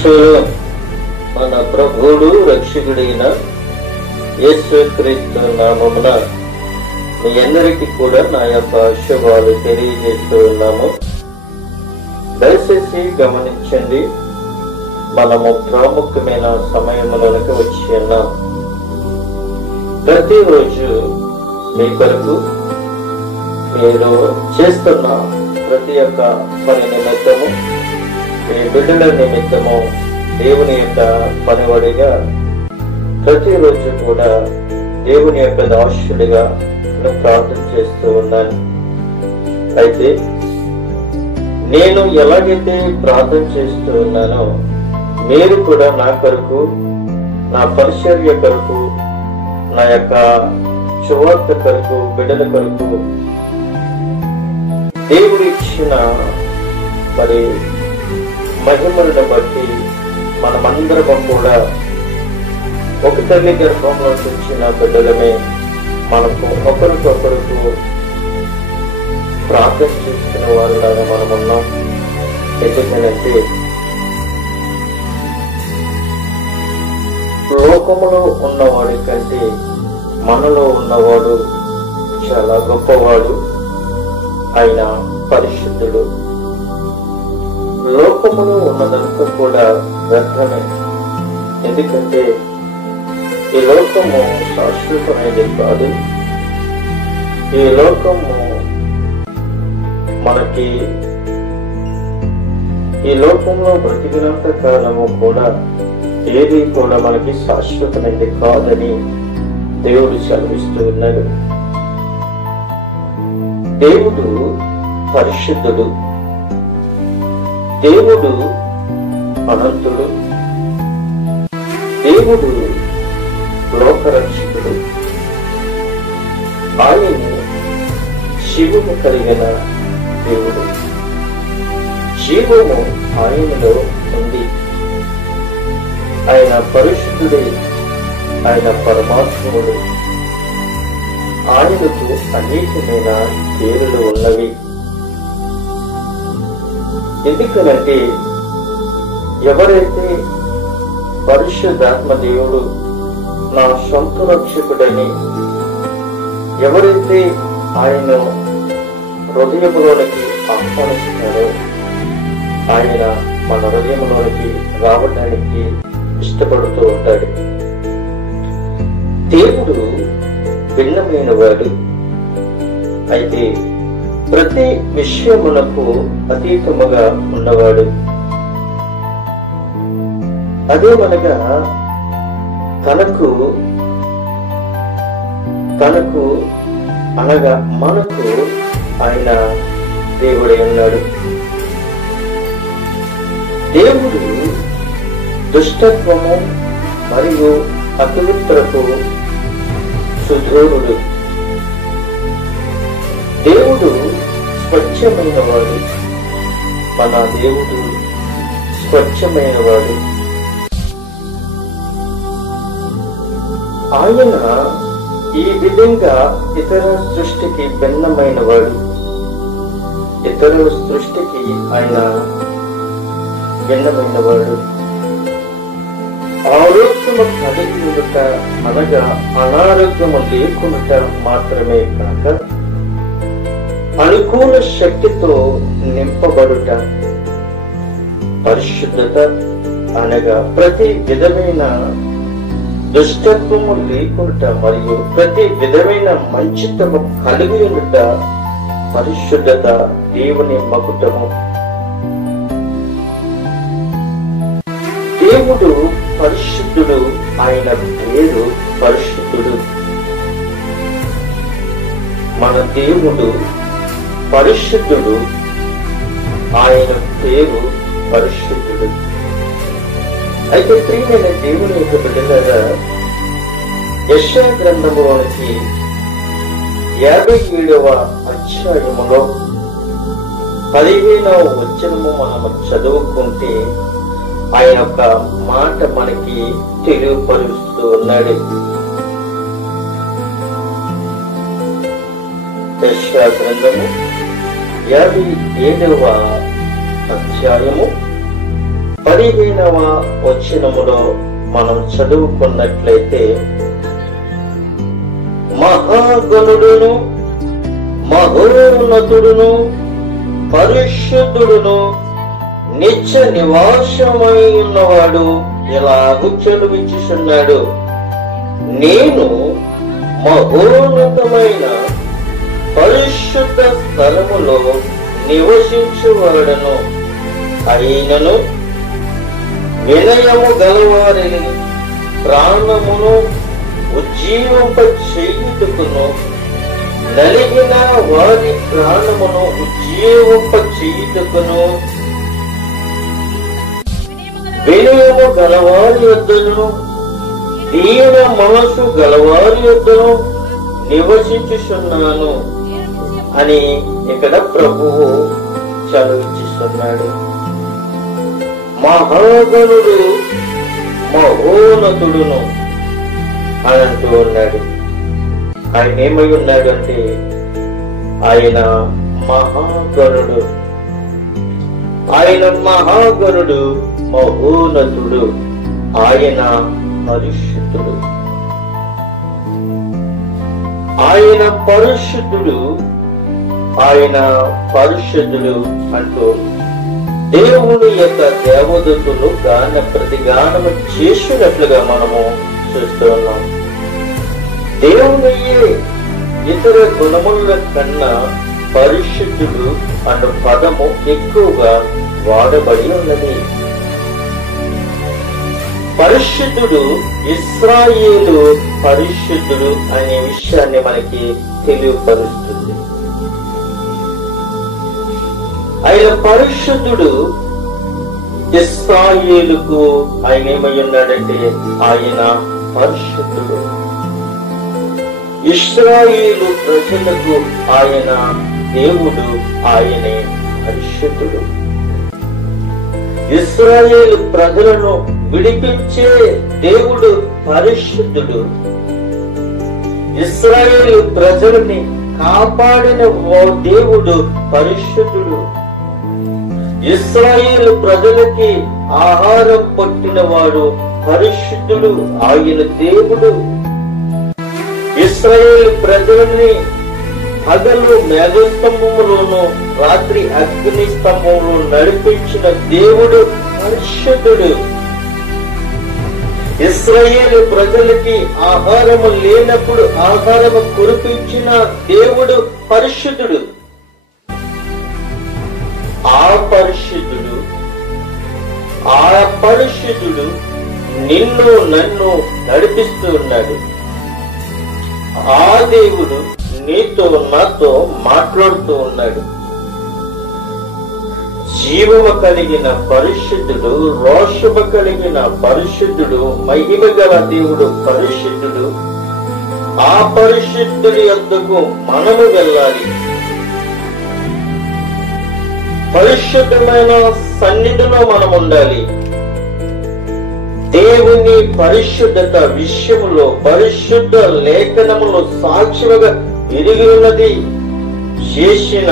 శూలం మన ప్రభువుడు రక్షకుడైన యేసుక్రీస్తు నామమున మీ అందరికీ కూడా నా యొక్క శుభాలు తెలియజేస్తూ ఉన్నాము. దయచేసి గమనించండి, మనము ప్రాముఖ్యమైన సమయములకు వచ్చి ఉన్నాం. ప్రతిరోజు మీ కొరకు మీరు చేస్తున్న ప్రతి ఒక్క పని నిమిత్తము, మీ బిడ్డల నిమిత్తము దేవుని యొక్క పనివాడిగా ప్రతిరోజు కూడా దేవుని యొక్క దాసుడిగా ప్రార్థన చేస్తూ ఉన్నాను. అయితే నేను ఎలాగైతే ప్రార్థన చేస్తూ ఉన్నానో మీరు కూడా నా కొరకు, నా పరిచర్య కొరకు, నా యొక్క సువార్త కొరకు, బిడ్డల కొరకు దేవుడు ఇచ్చిన మరి మహిమలను బట్టి మనమందరం కూడా ఒక తల్లి గర్భంలో తెచ్చిన బిడ్డలమే. మనకు ఒకరికొకరికి ప్రార్థన చేసుకున్న వారులాగా మనం ఉన్నాం. ఎందుకనంటే లోకములో ఉన్నవాడి కంటే మనలో ఉన్నవాడు చాలా గొప్పవాడు, ఆయన పరిశుద్ధుడు. లోకములో ఉన్నదంతా కూడా వ్యర్థమే. ఎందుకంటే ఈ లోకము శాశ్వతమైనది కాదు. ఈ లోకము మనకి, ఈ లోకంలో బ్రతికినంత కాలము కూడా ఏది కూడా మనకి శాశ్వతమైనది కాదని దేవుడు సెలవిస్తూ ఉన్నాడు. దేవుడు పరిశుద్ధుడు, దేవుడు అనంతుడు, దేవుడు లోకరక్షకుడు. ఆయన శివుని కలిగిన దేవుడు. జీవము ఆయనలో ఉంది. ఆయన పరిశుద్ధుడే, ఆయన పరమాత్ముడు. ఆయనకు అనేకమైన పేరులు ఉన్నవి. ఎందుకనంటే ఎవరైతే పరిశుద్ధాత్మ దేవుడు నా సొంత రక్షకుడని ఎవరైతే ఆయన హృదయంలోనికి ఆహ్వానిస్తున్నారో, ఆయన మన హృదయంలోనికి రావడానికి ఇష్టపడుతూ ఉంటాడు. దేవుడు భిన్నమైన వాడు. అయితే ప్రతి విషయమునకు అతీతముగా ఉన్నవాడు. అదేమనగా తనకు అనగా మనకు ఆయన దేవుడై ఉన్నాడు. దేవుడు దుష్టత్వము మరియు అపవిత్రకు సుదూరుడు. దేవుడు స్వచ్ఛమైన వాడు. మన దేవుడు స్వచ్ఛమైన వాడు. ఆయన ఈ విధంగా ఇతర సృష్టికి భిన్నమైన వాడు. ఇతరుల సృష్టికి ఆయన భిన్నమైన వాడు. ఆరోగ్యము కలిగి ఉండుట అనగా అనారోగ్యము లేకుండుట మాత్రమే కాక అనుకూల శక్తితో నింపబడుట. పరిశుద్ధత అనగా ప్రతి విధమైన దుష్టత్వము లేకుండుట మరియు ప్రతి విధమైన మంచితము కలిగి ఉండుట. పరిశుద్ధత దేవుని మకుటము. దేవుడు పరిశుద్ధుడు, ఆయన పేరు పరిశుద్ధుడు. మన దేవుడు పరిశుద్ధుడు, ఆయన పేరు పరిశుద్ధుడు. అయితే ప్రియమైన దేవుని యొక్క బిడ్డలారా, యెషయా గ్రంథంలోనికి 57వ అధ్యాయములో 15వ వచనము మనము చదువుకుంటే ఆయన యొక్క మాట మనకి తెలియపరుస్తూ ఉన్నాడు. యెషయా గ్రంథము 57వ అధ్యాయము 15వ వచనములో మనం చదువుకున్నట్లయితే, మహాగణుడును మహోన్నతుడును పరిశుద్ధుడును నిత్య నివాసమై ఉన్నవాడు ఇలాగు చదువించుచున్నాడు, నేను మహోన్నతమైన పరిశుద్ధ స్థలములో నివసించువాడను, అయినను వినయము గలవారిని ప్రాణమును ఉజ్జీవింప చేయుటకును, నలిగిన వారి ప్రాణమును ఉజ్జీవింప చేయుటకును, వినయము గలవారి యొద్దను దీన మనసు గలవారి యొద్దను నివసించుచున్నాను అని ఇక్కడ ప్రభువు చదివిస్తున్నాడు. మహాగణుడు మహోన్నతుడును అని అంటూ ఉన్నాడు. ఆయన ఏమై ఉన్నాడు అంటే ఆయన మహాగణుడు, ఆయన మహాగణుడు, మహోన్నతుడు, ఆయన పరిశుద్ధుడు, ఆయన పరిశుద్ధుడు, ఆయన పరిశుద్ధుడు అంటూ దేవుని యొక్క దేవదూతలు గాన ప్రతిగానము చేసినట్లుగా మనము చూస్తూ ఉన్నాం. దేవుని ఇతర గుణముల కన్నా పరిశుద్ధుడు అన్న పదము ఎక్కువగా వాడబడి ఉన్నది. పరిశుద్ధుడు, ఇశ్రాయేలు పరిశుద్ధుడు అనే విషయాన్ని మనకి తెలియపరుస్తుంది. ఆయన పరిశుద్ధుడు, ఇశ్రాయేలుకు ఆయన ఏమై ఉన్నాడంటే ఆయన పరిశుద్ధుడు. ఇశ్రాయేలు ప్రజలకు ఆయన దేవుడు, ఆయనే పరిశుద్ధుడు. ఇశ్రాయేలు ప్రజలను విడిపించే దేవుడు పరిశుద్ధుడు. ఇశ్రాయేలు ప్రజలని కాపాడిన ఓ దేవుడు పరిశుద్ధుడు. ఇశ్రాయేలు ప్రజలకి ఆహారం పట్టిన వాడు పరిశుద్ధుడు, ఆయన దేవుడు. ఇశ్రాయేలు ప్రజల్ని పగలు మేఘస్తంభములోను రాత్రి అగ్ని స్తంభంలో నడిపించిన దేవుడు పరిశుద్ధుడు. ఇశ్రాయేలు ప్రజలకి ఆహారము లేనప్పుడు ఆహారము కురిపించిన దేవుడు పరిశుద్ధుడు. ఆ పరిశుద్ధుడు నిన్ను నన్ను నడిపిస్తూ ఉన్నాడు. ఆ దేవుడు నీతో నాతో మాట్లాడుతూ ఉన్నాడు. జీవము కలిగిన పరిశుద్ధుడు, రోషము కలిగిన పరిశుద్ధుడు, మహిమ గల దేవుడు పరిశుద్ధుడు. ఆ పరిశుద్ధుడి యొద్దకు మనము వెళ్ళాలి. పరిశుద్ధమైన సన్నిధిలో మనం ఉండాలి. దేవుని పరిశుద్ధత విషయములో పరిశుద్ధ లేఖనములో సాక్ష్యముగా ఎరిగి ఉన్నది చేసిన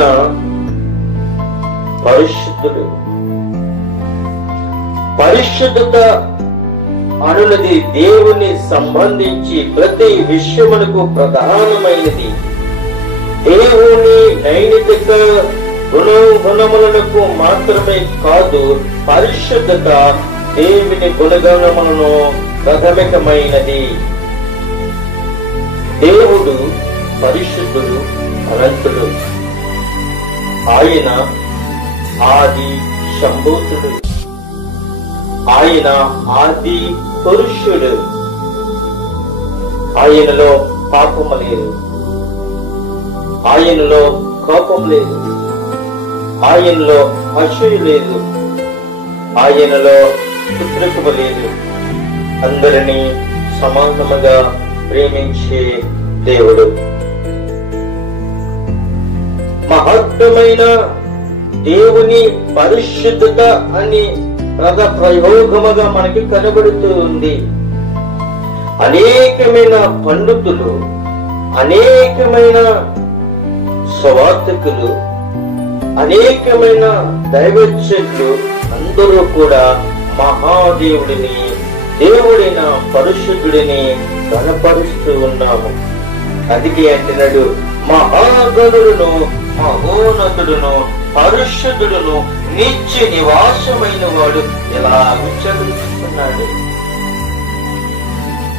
పరిశుద్ధుడు. పరిశుద్ధత అనున్నది దేవుని సంబంధించి ప్రతి విషయమునకు ప్రధానమైనది. దేవుని నైతిక గుణములకు మాత్రమే కాదు, పరిశుద్ధత దేవుని గుణగణములను ప్రాథమికమైనది. దేవుడు పరిశుద్ధుడు, అనంతుడు. ఆయన ఆది సంభూతుడు, ఆయన ఆది పురుషుడు. ఆయనలో పాపము లేదు, ఆయనలో కోపం లేదు, ఆయనలో అసూయ లేదు, ఆయనలో పుత్రికము లేదు. అందరినీ సమానముగా ప్రేమించే దేవుడు. మహత్తమైన దేవుని పరిశుద్ధత అని ప్రయోగముగా మనకి కనబడుతూ ఉంది. అనేకమైన పండితులు, అనేకమైన సువార్తికులు, అనేకమైన దైవజ్ఞులు అందరూ కూడా మహాదేవుడిని, దేవుడైన పరిశుద్ధుడిని కనపరుస్తూ ఉన్నాము. అందుకే అంటున్నాడు, మహాగణుడును, మహోన్నతుడును, పరిశుద్ధుడును, నిత్య నివాసమైన వాడు ఇలా చదివిస్తున్నాడు.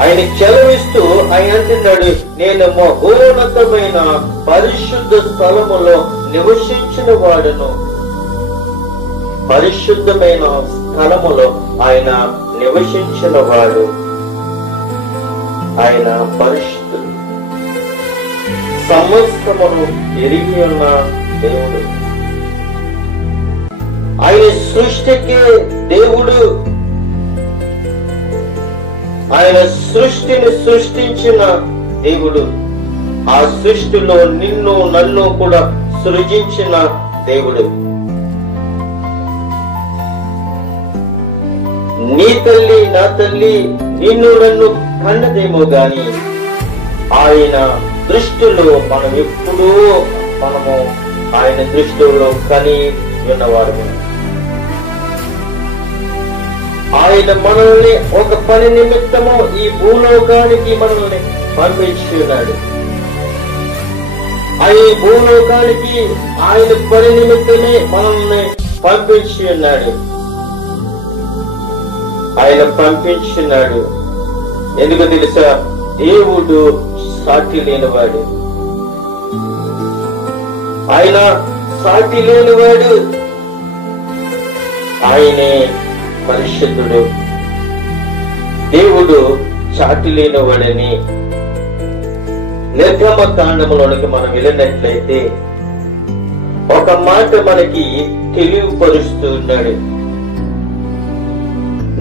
ఆయన చదివిస్తూ ఆయన అంటున్నాడు, నేను మహోన్నతమైన పరిశుద్ధ స్థలములో నివసించిన వాడును. పరిశుద్ధమైన స్థలములో ఆయన నివసించిన వాడు. ఆయన పరిశుద్ధుడు, సమస్తమును ఎరిగి ఉన్న దేవుడు. ఆయన సృష్టికే దేవుడు. ఆయన సృష్టిని సృష్టించిన దేవుడు. ఆ సృష్టిలో నిన్ను నన్ను కూడా సృజించిన దేవుడు. నీ తల్లి నా తల్లి నిన్ను నన్ను కన్నదేమో గాని ఆయన దృష్టిలో మనం ఎప్పుడూ ఆయన దృష్టిలో కని ఉన్నవారు. ఆయన మనల్ని ఒక పని నిమిత్తము ఈ భూలోకానికి మనల్ని పంపించి ఉన్నాడు. ఈ భూలోకానికి ఆయన పని నిమిత్తమే మనల్ని పంపించి ఉన్నాడు. ఆయన పంపించున్నాడు. ఎందుకు తెలుసా? దేవుడు సాటి లేనివాడు. ఆయన సాటి లేనివాడు. ఆయనే పరిశుద్ధుడు. దేవుడు సాటి లేనివాడని నిర్గమకాండములోనికి మనం వెళ్ళినట్లయితే ఒక మాట మనకి తెలియపరుస్తూ ఉన్నాడు.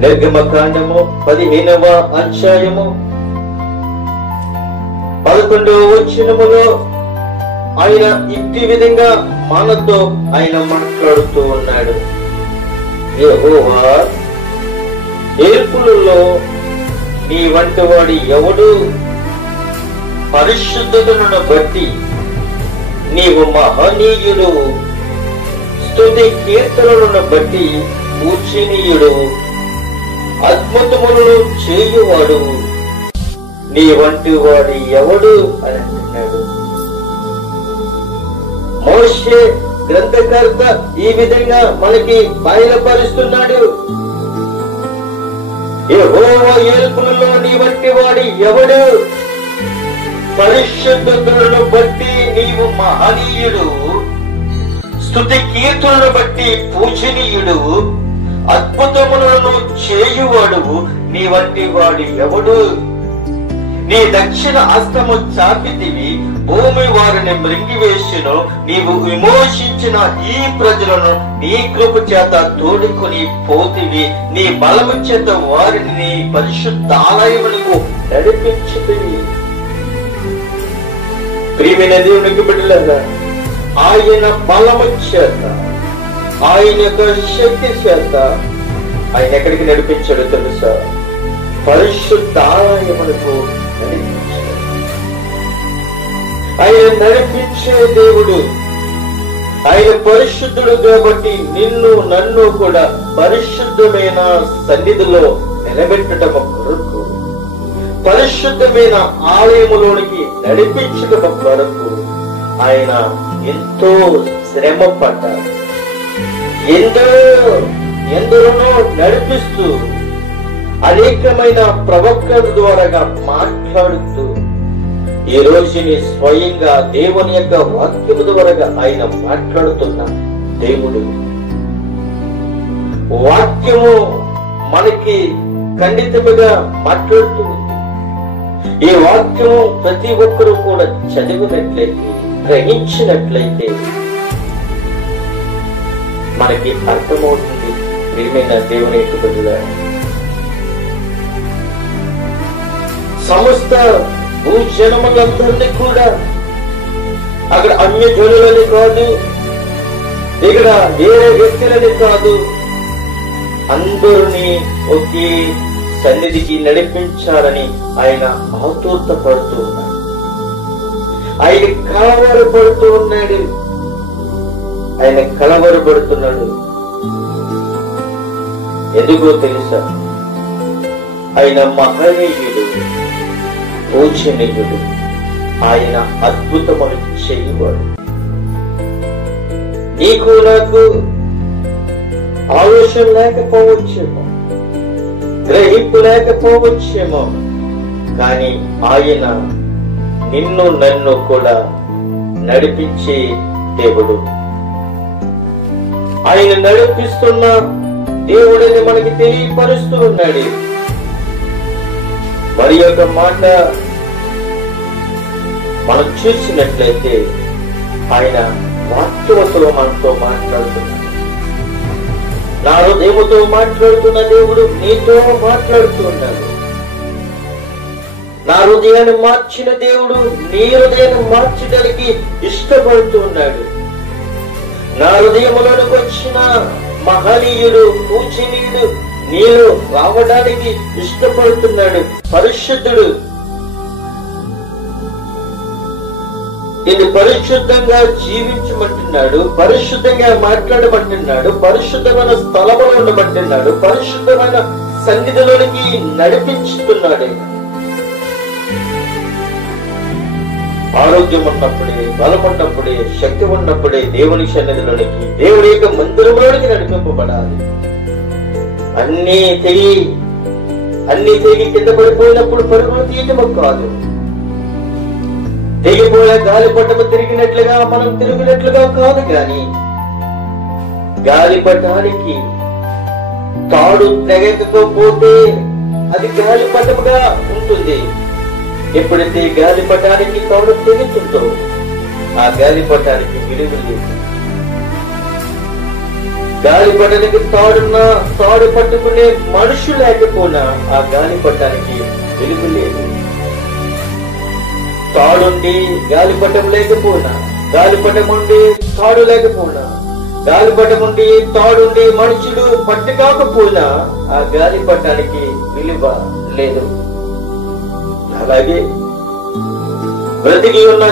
నిర్గమకాండము 15వ అధ్యాయము 11వ వచనములో ఆయన ఇట్టి విధంగా మనతో ఆయన మాట్లాడుతూ ఉన్నాడు. యెహోవా, ఏర్పులలో నీ వంటి వాడి ఎవడు? పరిశుద్ధతను బట్టి నీవు మహనీయుడు, స్తుతి కీర్తనలను బట్టి పూజనీయుడు, అద్భుతములను చేయువాడు, నీ వంటి వాడి ఎవడు అని అంటున్నాడు. మోషే గ్రంథకర్త ఈ విధంగా మనకి బయలుపరుస్తున్నాడు. యెహోవా ఏర్పులలో నీ వంటి వాడి ఎవడు? పరిశుద్ధతను బట్టి నీవు మహనీయుడు, స్తుతి కీర్తనను బట్టి పూజనీయుడు, అద్భుతములను చేయువాడు, నీ వంటి వాడు ఎవడు? నీ దక్షిణ హస్తము చాపితివి, భూమి వారిని మృంగివేసిను, నీవు విమోచించిన ఈ ప్రజలను నీ కృప చేత తోడుకొని పోతివి, నీ బలము చేత వారిని నీ పరిశుద్ధాలయమునకు నడిపించితివి. ప్రియమైన దేవునికి బిడ్డలారా, ఆయన బలము చేత, ఆయన యొక్క శక్తి చేత ఆయన ఎక్కడికి నడిపించాడో తెలుసా? పరిశుద్ధాలయమునకు నడిపించాడు. ఆయన నడిపించే దేవుడు. ఆయన పరిశుద్ధుడు కాబట్టి నిన్ను నన్ను కూడా పరిశుద్ధమైన సన్నిధిలో నిలబెట్టడం కొరకు, పరిశుద్ధమైన ఆలయములోనికి నడిపించడం కొరకు ఆయన ఎంతో శ్రమ పడ్డారు. ఎందరో నడిపిస్తూ అనేకమైన ప్రవక్తల ద్వారా మాట్లాడుతూ ఈ రోజుని స్వయంగా దేవుని యొక్క వాక్యము ద్వారా ఆయన మాట్లాడుతున్న దేవుడు. వాక్యము మనకి ఖండితముగా మాట్లాడుతూ ఉంది. ఈ వాక్యము ప్రతి ఒక్కరూ కూడా చదివినట్లయితే, గ్రహించినట్లయితే మనకి అర్థమవుతుంది. ప్రియమైన దేవుని యొక్క సమస్త భూజనములందరినీ కూడా, అక్కడ అన్యజనులని కాదు, ఇక్కడ వేరే వ్యక్తులని కాదు, అందరినీ ఒకే సన్నిధికి నడిపించాలని ఆయన ఆతురత పడుతూ ఉన్నాడు. ఆయన కలవరపడుతూ ఉన్నాడు. ఆయన కలవరపడుతున్నాడు. ఎందుకో తెలుసా? ఆయన మహనీయుడు, పూజనీయుడు, ఆయన అద్భుతములు చేయవాడు. నీకు నాకు ఆలోచన లేకపోవచ్చేమో, గ్రహింపు లేకపోవచ్చేమో, కానీ ఆయన నిన్ను నన్ను కూడా నడిపించే దేవుడు. ఆయన నడిపిస్తున్న దేవుడిని మనకి తెలియపరుస్తూ ఉన్నాడు. మరి యొక్క మాట మనం చూసినట్లయితే ఆయన వాక్యముతో మనతో మాట్లాడుతున్నాడు. నా హృదయముతో మాట్లాడుతున్న దేవుడు నీతో మాట్లాడుతున్నాడు. నా హృదయాన్ని మార్చిన దేవుడు నీ హృదయాన్ని మార్చడానికి ఇష్టపడుతున్నాడు. నా హృదయములోనికి వచ్చిన మహనీయుడు, పూజనీయుడు నీలో రావడానికి ఇష్టపడుతున్నాడు. పరిశుద్ధుడు, ఇది పరిశుద్ధంగా జీవించమంటున్నాడు, పరిశుద్ధంగా మాట్లాడమంటున్నాడు, పరిశుద్ధమైన స్థలంలో ఉండమంటున్నాడు, పరిశుద్ధమైన సన్నిధిలోనికి నడిపించుతున్నాడు. ఆరోగ్యం ఉన్నప్పుడే, బలం ఉన్నప్పుడే, శక్తి ఉన్నప్పుడే దేవుని సన్నిధిలోనికి, దేవుడి యొక్క మందిరంలోనికి నడిపింపబడాలి. అన్నీ తెగి కింద పడిపోయినప్పుడు పరుగులు తీయటము కాదు. తెగిపోయిన గాలిపటము తిరిగినట్లుగా మనం తిరిగినట్లుగా కాదు, గాని గాలిపటానికి తాడు తెగకపోతే అది గాలిపటముగా ఉంటుంది. ఎప్పుడైతే గాలిపటానికి తాడు తెగుతుందో ఆ గాలిపటానికి విలువ లేదు. గాలిపటానికి తాడు పట్టుకునే మనుషు లేకపోయినా ఆ గాలిపటానికి విలువ లేదు. తాడుండి గాలిపటం లేకపోయినా, గాలిపటం ఉండి తాడు లేకపోయినా, గాలిపటం ఉండి తాడుండి మనుషులు పట్టుకోకపోయినా ఆ గాలిపటానికి విలువ లేదు. అలాగే బ్రతికి ఉన్న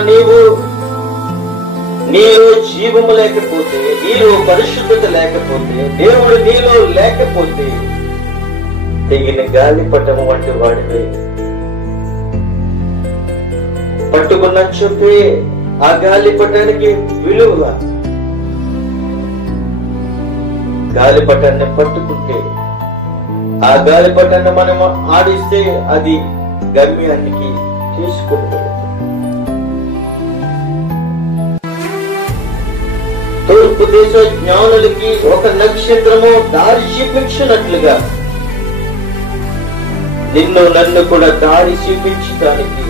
నీలో జీవము లేకపోతే, నీలో పరిశుద్ధత లేకపోతే, దేవుడు నీలో లేకపోతే తెగిన గాలిపటము వంటి వాడివే. పట్టుకున్న చూపే ఆ గాలిపటానికి విలువ. గాలిపటాన్ని పట్టుకుంటే, ఆ గాలిపటాన్ని మనం ఆడిస్తే అది గమ్యానికి తీసుకుంటుంది. తూర్పు దేశ జ్ఞానులకి ఒక నక్షత్రము దారి చూపించినట్లుగా నిన్ను నన్ను కూడా దారి చూపించడానికి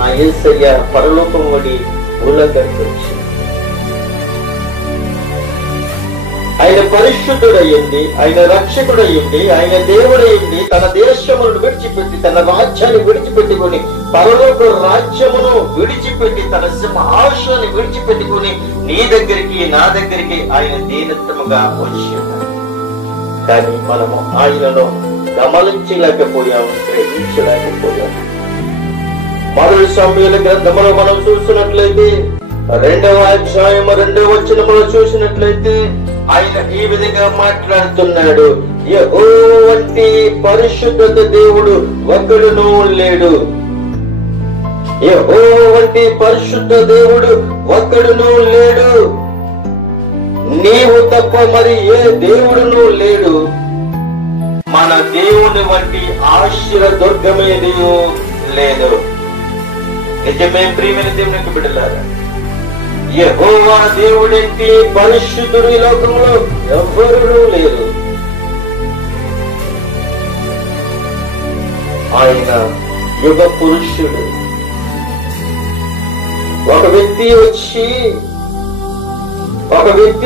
నా యేసయ్య పరలోకం వడి భూలోకానికి వచ్చి ఆయన పరిశుద్ధుడయ్యింది, ఆయన రక్షకుడయ్యింది, ఆయన దేవుడయ్యింది. తన దేశములను విడిచిపెట్టి, తన రాజ్యాన్ని విడిచిపెట్టుకుని, పరలోక రాజ్యమును విడిచిపెట్టి, తన సింహాసనాన్ని విడిచిపెట్టుకుని నీ దగ్గరికి నా దగ్గరికి ఆయన దీనత్వముగా వచ్చాడు. కానీ మనము ఆయనను గమనించలేకపోయాము, గ్రహించలేకపోయాము. మొదటి సమూయేలు గ్రంథములో మనం చూసినట్లయితే 2వ అధ్యాయం 2వ వచనములో చూసినట్లయితే ఆయన ఈ విధంగా మాట్లాడుతున్నాడు. యెహోవా వంటి పరిశుద్ధత దేవుడు ఒక్కడునూ లేడు. యెహోవా వంటి పరిశుద్ధ దేవుడు ఒక్కడునూ లేడు. నీవు తప్ప మరి ఏ దేవుడునూ లేడు. మన దేవుని వంటి ఆశ్రయదుర్గమేది లేదు. నిజమే ప్రియమైన దేవునికి బిడ్డలారా, యెహోవా దేవుడంటే పరిశుద్ధుడు ఈ లోకంలో ఎవ్వరూ లేరు. ఆయన యుగ పురుషుడు. ఒక వ్యక్తి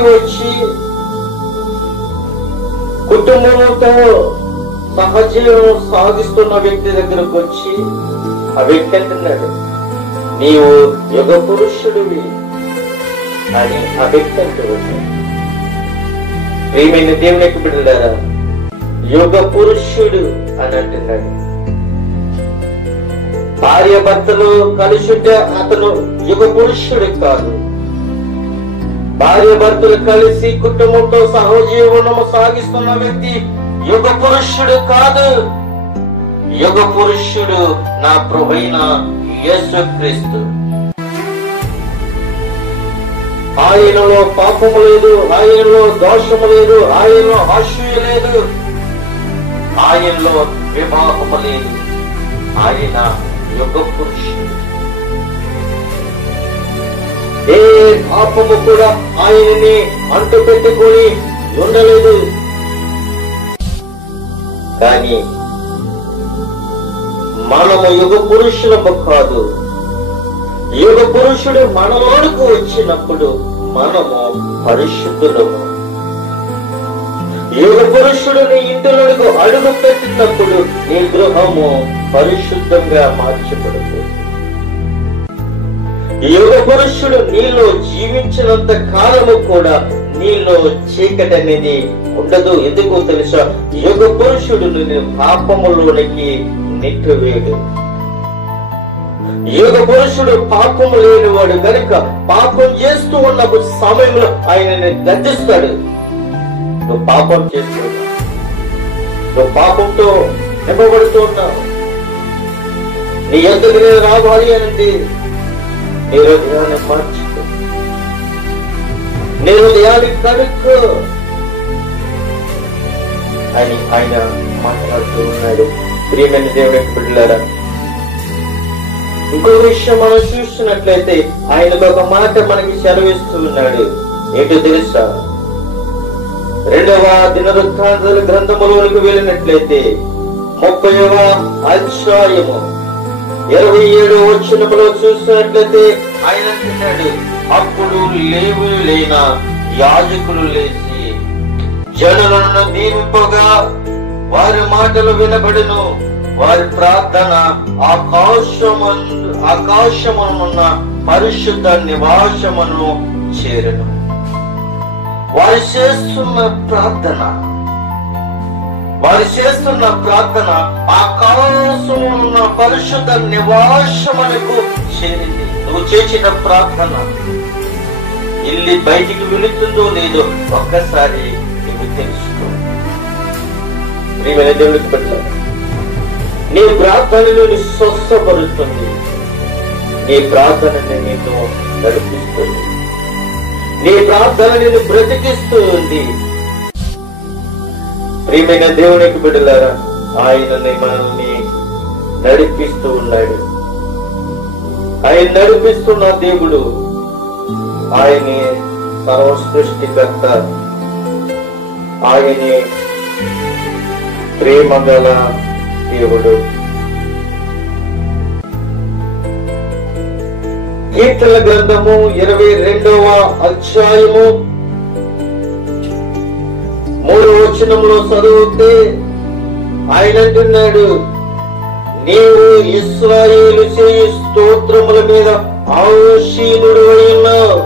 వచ్చి కుటుంబంతో సహజీవనం సాగిస్తున్న వ్యక్తి దగ్గరకు వచ్చి ఆ వ్యక్తి అంటున్నాడు, నీవు యుగ పురుషుడివి అని ఆ వ్యక్తి అంటున్నాడు. ప్రియమైన దేవునికి బిడ్డలారా, యుగ పురుషుడు అని అంటున్నాడు. భార్య భర్తలు కలిసి ఉంటే అతను యుగ పురుషుడు కాదు. భార్య భర్తలు కలిసి కుటుంబంతో సహజీవనము సాగిస్తున్న వ్యక్తి యుగ పురుషుడు కాదు, యుగ పురుషుడు నా ప్రభువైన యేసుక్రీస్తు. ఆయనలో పాపము లేదు, ఆయనలో దోషము లేదు, ఆయనలో అసూయ లేదు, ఆయనలో వివాహము లేదు. ఆయన యుగ పురుషుడు. ఏ పాపము కూడా ఆయనని అంటు పెట్టుకొని ఉండలేదు. కానీ మనము యుగ పురుషులము కాదు. యుగ పురుషుడు మనలోనికి వచ్చినప్పుడు మనము పరిశుద్ధులము. యుగ పురుషుడు నీ ఇంటిలోనికి అడుగు పెట్టినప్పుడు నీ గృహము పరిశుద్ధంగా మార్చబడుతుంది. యుగ పురుషుడు నీలో జీవించినంత కాలము కూడా నీలో చీకటి అనేది ఉండదు. ఎందుకో తెలుసా? యుగ పురుషుడు నిన్ను పాపములోనికి నెట్టివేయడు. యుగ పురుషుడు పాపము లేనివాడు కనుక పాపం చేస్తూ ఉన్నప్పుడు సమయంలో ఆయనని గద్దిస్తాడు. నువ్వు పాపం చేస్తున్నావు, నువ్వు పాపంతో నింపబడుతూ ఉన్నావు, నీ ఎందుకు నేను రావాలి అనండి. నీ హృదయాన్ని మార్చుకో, నీ హృదయాన్ని కనుక్కో అని ఆయన మాట్లాడుతూ ఉన్నాడు. ప్రియమైన దేవుని బిడ్డలారా, ఇంకో విషయం మనం చూస్తున్నట్లయితే ఆయనకు ఒక మాట మనకి సెలవిస్తూ ఉన్నాడు. ఏంటో తెలుసా? 2వ దినవృత్తాంతాల గ్రంథములోనికి వెళ్ళినట్లయితే 30వ అధ్యాయము 27వ వచనములో చూసినట్లయితే ఆయన అంటున్నాడు, అప్పుడు లేవులైన యాజకులు లేచి జనులను దీవింపగా వారి మాటలు వినబడును, వారి ప్రార్థన ఆకాశమునున్న పరిశుద్ధ నివాసమును చేరును. వారు చేస్తున్న ప్రార్థన ఆకాశమునున్న పరిశుద్ధ నివాసమునకు చేరింది. నువ్వు చేసిన ప్రార్థన ఇల్లి బయటికి వెళుతుందో లేదో ఒక్కసారి నువ్వు తెలుసుకో. ప్రియమైన దేవునికి బిడ్డలారా, నీ ప్రార్థన నిన్ను స్వస్థపరుస్తుంది, నీ ప్రార్థనని నిన్ను నడిపిస్తుంది, నీ ప్రార్థన నిన్ను బ్రతికిస్తుంది. ప్రియమైన దేవునికి బిడ్డలారా, ఆయనని మనల్ని నడిపిస్తూ ఉన్నాడు. ఆయన నడిపిస్తున్న దేవుడు, ఆయనే సర్వ సృష్టికర్త, ఆయనే ప్రేమ గల దేవుడు. కీర్తనల గ్రంథము 22వ అధ్యాయము 3వ వచనంలో చదివితే ఆయన అంటున్నాడు, నీవు ఇశ్రాయేలు చేయు స్తోత్రముల మీద ఆసీనుడు ఉన్నావు,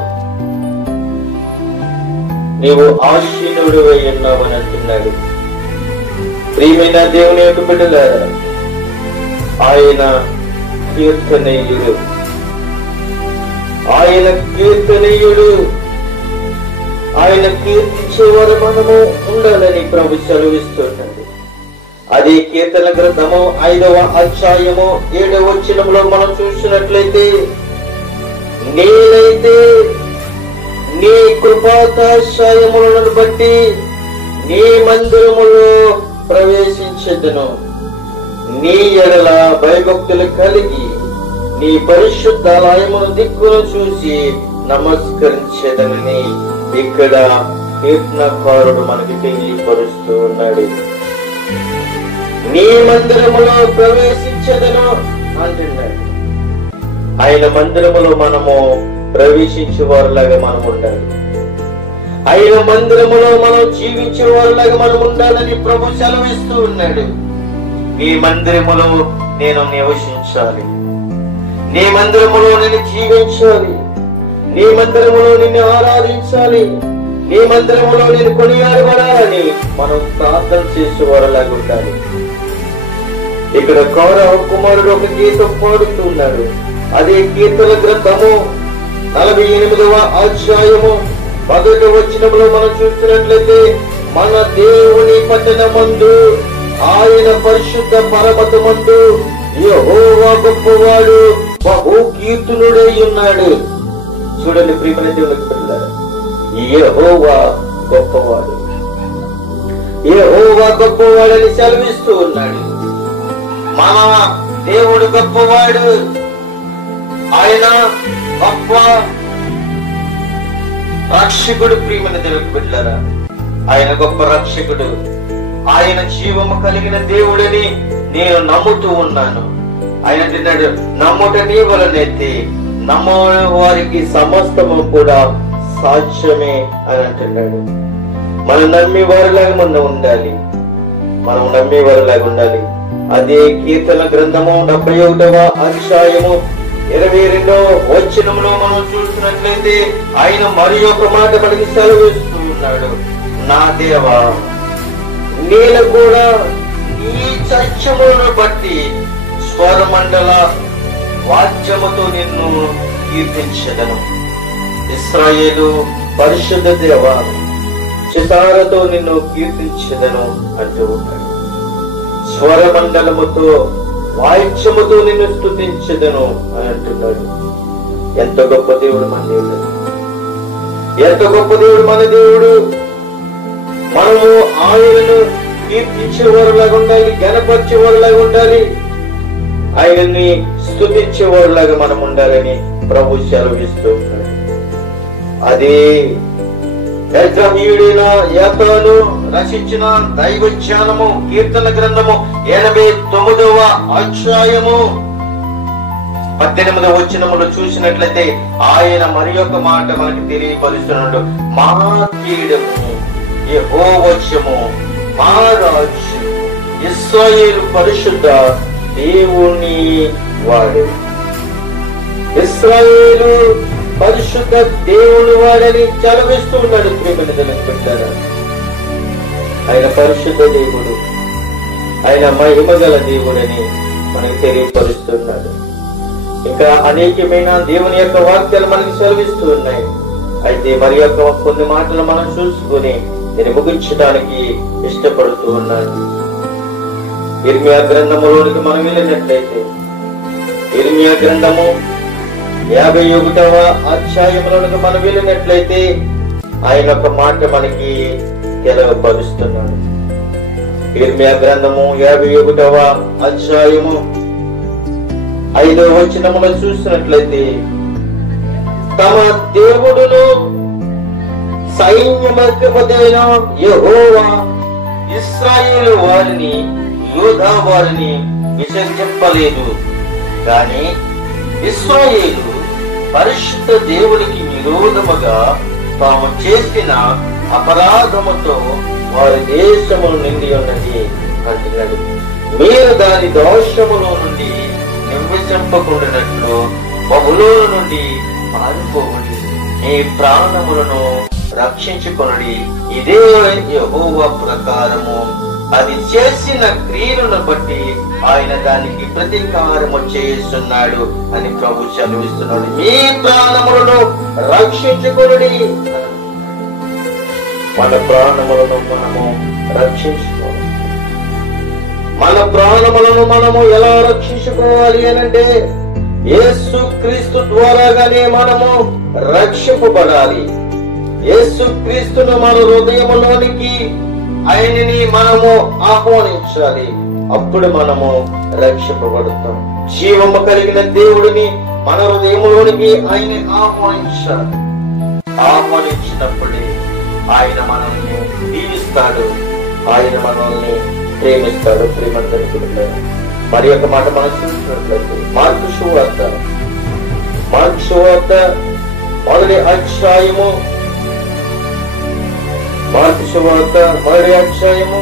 నీవు ఆసీనుడు ఉన్నావు అని అంటున్నాడు. ప్రియమైన దేవుని యొక్క బిడ్డలారా, ఆయన కీర్తనీయుడు, ఆయన కీర్తనీయుడు. ఆయన కీర్తించేవారు మనము ఉండాలని ప్రభు సెలవిస్తున్నాడు. అదే కీర్తన గ్రంథము 5వ అధ్యాయము 7వ వచనంలో మనం చూసినట్లయితే, నేనైతే నీ కృపాకటాక్షములను బట్టి నీ మందిరములో ప్రవేశించెదను, నీ ఎడల భయభక్తులు కలిగి నీ పరిశుద్ధాలయమును దిక్కును చూసి నమస్కరించెదనని ఇక్కడ కీర్తనకారుడు మనకి తెలియపరుస్తూ ఉన్నాడు. నీ మందిరములో ప్రవేశించెదను అంటున్నాడు. ఆయన మందిరములో మనము ప్రవేశించే వారిలాగా మనం ఉండాలి. ఆయన మందిరములో మనం జీవించే వారిలాగా మనం ఉండాలని ప్రభు సెలవిస్తూ ఉన్నాడు. నీ మందిరములో నేను నివసించాలి, నీ మందిరములో నేను జీవించాలి, నీ మందిరములో నిన్ను ఆరాధించాలి, నీ మందిరములో నేను కొనియాడబడాలని మనం ప్రార్థన చేసేవారిలాగా ఉండాలి. ఇక్కడ కౌరవ కుమారుడు ఒక గీతం పాడుతూ ఉన్నాడు. అదే కీర్తన గ్రంథము 48వ అధ్యాయము 1వ వచనంలో మనం చూస్తున్నట్లయితే, మన దేవుని పట్టణమందు, ఆయన పరిశుద్ధ పర్వతమందు యెహోవా గొప్పవాడు, బహు కీర్తనుడై ఉన్నాడు. చూడండి ప్రియమైన దేవునికి పిల్లలారా, యెహోవా గొప్పవాడు, యెహోవా గొప్పవాడని సెలవిస్తూ ఉన్నాడు. మన దేవుడు గొప్పవాడు, ఆయన గొప్ప రక్షకుడు. ప్రియమైన దేవునికి పిల్లలారా, ఆయన గొప్ప రక్షకుడు, ఆయన జీవము కలిగిన దేవుడని నేను నమ్ముతూ ఉన్నాను. ఆయన అంటున్నాడు, నమ్ముట నీ వలనైతే నమ్మ వారికి సమస్తము కూడా సాధ్యమే అని అంటున్నాడు. మనం నమ్మేవారిలాగా మనం ఉండాలి, మనం నమ్మేవారిలాగా ఉండాలి. అదే కీర్తన గ్రంథము 71వ అధ్యాయము 22వ వచనములో మనం చూసినట్లయితే ఆయన మరి ఒక మాట మనకి సెలవిస్తూ ఉన్నాడు. నా దేవా, నేను కూడా నీ సత్యములను బట్టి స్వరమండల వాద్యముతో నిన్ను కీర్తించెదను. ఇశ్రాయేలు పరిశుద్ధ దేవా, చితారతో నిన్ను కీర్తించెదను అంటూ ఉన్నాడు. స్వరమండలముతో వాయిద్యముతో నిన్ను స్తుతించెదను అని అంటున్నాడు. ఎంత గొప్ప దేవుడు మన దేవుడు, ఎంత గొప్ప దేవుడు మన దేవుడు. మనము ఆయనను కీర్తించేవారులాగా ఉండాలి, గణపరిచేవారులాగా ఉండాలి, ఆయనని స్తుతించేవారులాగా మనం ఉండాలని ప్రభు సెలవిస్తూ ఉన్నాడు. అదే యజ్ఞమీయుడైన యాతాను రచించిన దైవ జ్ఞానము కీర్తన గ్రంథము 89వ అధ్యాయము 18వ వచనములో చూసినట్లయితే ఆయన మరి ఒక మాట మనకి తెలియపరుస్తున్నాడు. మా కీడము యెహోవాము, మా రాజు, ఇశ్రాయేలు పరిశుద్ధ దేవుని వాడు. ఇశ్రాయేలు పరిశుద్ధ దేవుని వాడని చలవిస్తూ ఉన్నాడు. ప్రేమను ఆయన పరిశుద్ధ దేవుడు, ఆయన మహిమగల దేవుడని మనకు తెలియపరుస్తున్నాడు. ఇంకా అనేకమైన దేవుని యొక్క వాక్యాలు మనకి సెలవిస్తూ ఉన్నాయి. అయితే మరి యొక్క కొన్ని మాటలు మనం చూసుకుని నేను ముగించడానికి ఇష్టపడుతూ ఉన్నాను. ఇర్మియా గ్రంథములోనికి మనం వెళ్ళినట్లయితే ఇర్మియా గ్రంథము 51వ అధ్యాయంలోనికి మనం వెళ్ళినట్లయితే ఆయన ఒక మాట మనకి తెలియపరుస్తున్నాడు. ఇర్మియా గ్రంథము 51వ అధ్యాయము 5వ వచనములో చూసినట్లయితే తమ దేవుడును సైన్యమధిపతైన యెహోవా ఇశ్రాయేలు వారిని యూదా వారిని విసర్జింపలేదు, కానీ ఇశ్రాయేలు పరిశుద్ధ దేవునికి విరోధముగా తాము చేసిన అపరాధముతో వారి దేశమును నిండి ఉన్నది అంటున్నాడు. మీరు దాని దోషములో నుండి నివసింపకుండానట్లు బబులోను నుండి పారిపోవుడి, మీ ప్రాణములను రక్షించుకొనుడి. ఇదే యెహోవా ప్రకారము అది చేసిన క్రియలను బట్టి ఆయన దానికి ప్రతీకారము చేస్తున్నాడు అని ప్రభు సెలవిస్తున్నాడు. మీ ప్రాణములను రక్షించుకొనుడి. మన ప్రాణములను మనము రక్షించుకోవాలి. మన ప్రాణములను మనము ఎలా రక్షించుకోవాలి అనంటే యేసు క్రీస్తు ద్వారాగానే మనము రక్షింపబడాలి. యేసు క్రీస్తును మన హృదయములోనికి ఆయనని మనము ఆహ్వానించాలి. అప్పుడు మనము రక్షింపబడతాం. జీవము కలిగిన దేవుడిని మన హృదయములోనికి ఆయన ఆహ్వానించాలి. ఆహ్వానించినప్పుడే ఆయన మనల్ని దీవిస్తాడు, ఆయన మనల్ని ప్రేమిస్తాడు. ప్రేమంతను మరి ఒక మాట మనం చూసినట్లయితే మార్కు సువార్త 1వ అధ్యాయము మార్కు సువార్త 1వ అధ్యాయము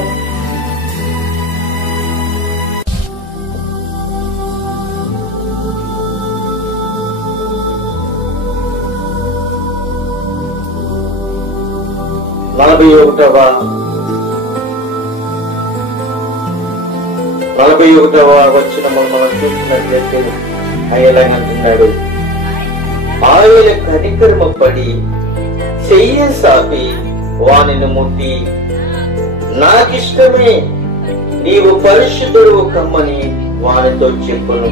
41వ వచనము మనం చూసినట్లయితే ఆయన అంటున్నాడు, ఆయన కనికరము పడి చెయ్యి సాపి వానిని ముట్టి నాకిష్టమే, నీవు పరిశుద్ధుడు కమ్మని వానితో చెప్పును.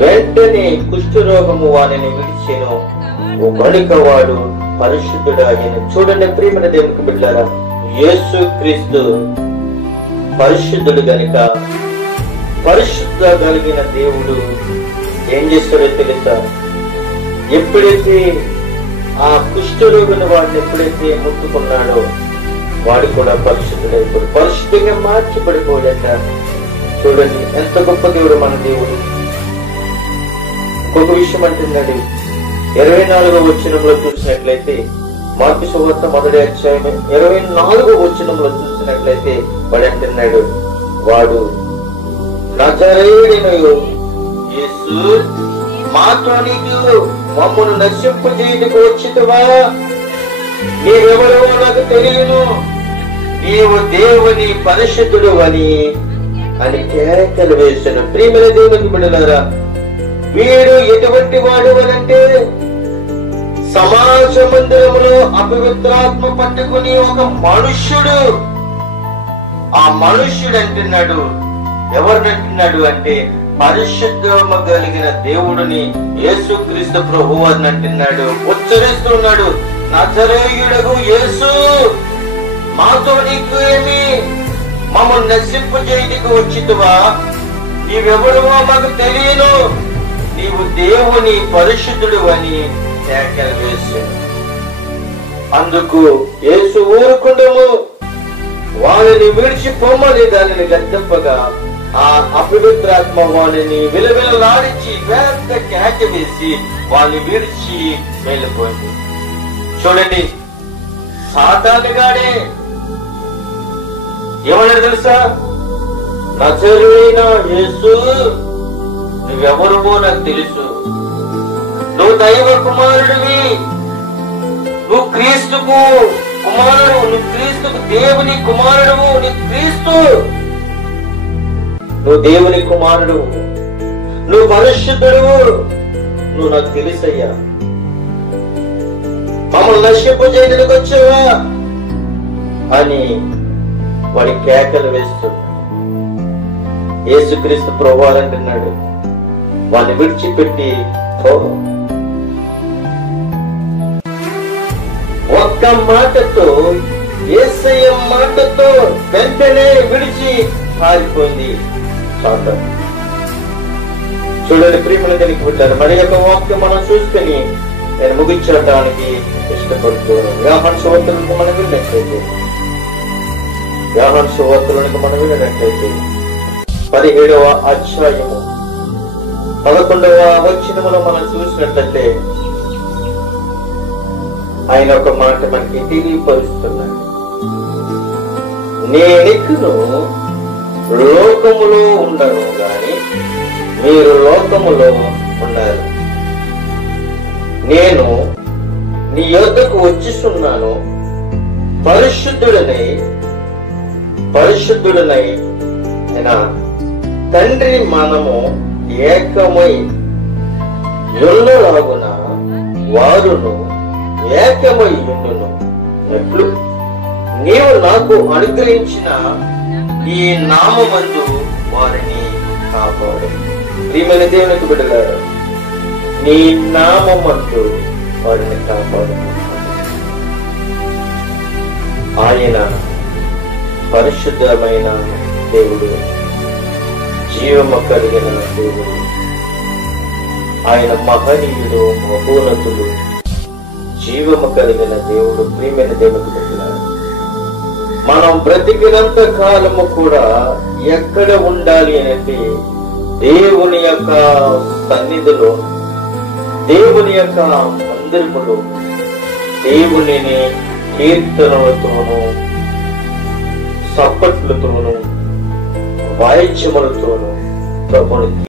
వెంటనే కుష్ఠరోగము వానిని విడిచెను, గనుక వాడు పరిశుద్ధుడాయెను. చూడండి ప్రియమైన దేవునికి బిడ్డలారా, యేసు క్రీస్తు పరిశుద్ధుడు గనుక పరిశుద్ధ కలిగిన దేవుడు ఏం చేస్తాడో తెలుసా? ఎప్పుడైతే ఆ కుష్ఠరోగిని వాడిని ఎప్పుడైతే ముట్టుకున్నాడో వాడు కూడా పరిశుద్ధుడైపోడు, పరిశుద్ధంగా మార్చిపడిపోలేక. చూడండి ఎంత గొప్ప దేవుడు మన దేవుడు. ఇంకొక విషయం అంటున్నాడు, 24వ వచనంలో చూసినట్లయితే, మార్కు సువార్త 1వ అధ్యాయం 24వ వచనంలో చూసినట్లయితే వాడు అంటున్నాడు, వాడు నజరేయుడైన యేసు, మాతో నీకు మమ్మను నశింపజేయుటకు వచ్చితివా? నీవెవరో నాకు తెలియను, నీవు దేవుని పరిశుద్ధుడు అని కేకలు వేసిన. ప్రియమైన దేవునికి బిడ్డలారా, వీడు ఎటువంటి వాడు అనంటే, సమాజ మందిరములో అపవిత్రాత్మ పట్టుకుని ఒక మనుష్యుడు. ఆ మనుష్యుడు అంటున్నాడు, ఎవరినంటున్నాడు అంటే పరిశుద్ధమ కలిగిన దేవుడిని, యేసుక్రీస్తు ప్రభువు అని అంటున్నాడు. ఉచ్చరిస్తున్నాడు, నజరేయుడగు యేసు, మాతో నీకు ఏమి? మమ్మల్ని నశింపజేయడానికి వచ్చితివా? నీవెవరువో మాకు తెలియను, నీవు దేవుని పరిశుద్ధుడు అని కేకలు వేసాడు. అందుకు యేసు ఊరుకుండము, వారిని విడిచి పొమ్మని దానిని గద్దెంపగా ఆ అపవిత్రాత్మ వారిని విలవిలలాడించి పెద్ద కేక వేసి వాళ్ళని విడిచి వెళ్ళిపోయింది. చూడండి, సాతానుగాడే ఏమన్నాడు తెలుసా? నజరేయుడైన యేసు, నువ్వెవరువో నాకు తెలుసు, నువ్వు దైవ కుమారుడివి, నువ్వు క్రీస్తుకు కుమారుడు, నువ్వు క్రీస్తుకు దేవుని కుమారుడువు, నువ్వు క్రీస్తు, నువ్వు దేవుని కుమారుడు, నువ్వు పరిశుద్ధుడువు, నువ్వు నాకు తెలుసయ్యా. మమ్మల్ని నశింపజేయడానికి వచ్చావా అని వాడి కేకలు వేస్తున్నాడు. యేసుక్రీస్తు ప్రభువు అంటున్నాడు, వాడిని విడిచిపెట్టి ఒక్క మాటతో, యేసయ్య మాటతో వెంటనే విడిచి పారిపోయింది సాతాను. చూడండి ప్రియమైన దేవునికి బిడ్డలారా, మరి యొక్క వాక్యం మనం చూసుకుని నేను ముగించడానికి ఇష్టపడుతున్నాను. యోహాను సువార్తలకు మనం విన్నట్లయితే, యోహాను సువార్తలకు మనం విన్నట్లయితే 17వ అధ్యాయము 11వ వచనములో మనం చూసినట్లయితే ఆయన ఒక మాట మనకి తెలియపరుస్తున్నాడు. నేనిక్కను లోకములో ఉండను గాని మీరు లోకములో ఉన్నారు. నేను నీ యొద్దకు వచ్చిస్తున్నాను, పరిశుద్ధుడనై తండ్రి మనము ఏకమై యున్నలాగున వారును ఏకమై యుండును. ఎట్లు నీవు నాకు అనుగ్రహించిన ఈ నామమందు వారిని కాపాడు. ప్రియమైన దేవునికి బిడ్డలారా, నీ నామమందు వారిని కాపాడు. ఆయన పరిశుద్ధమైన దేవుడు, జీవము కలిగిన దేవుడు, ఆయన మహనీయుడు, మహోన్నతుడు, జీవము కలిగిన దేవుడు. ప్రియమైన దేవునికి బిడ్డలారా, మనం బ్రతికినంత కాలము కూడా ఎక్కడ ఉండాలి అంటే దేవుని యొక్క సన్నిధిలో, దేవుని యొక్క మందిరములో, దేవునిని కీర్తనలతోనూ సప్పట్లతోనూ వాయిద్యములతోనూ ప్రభుని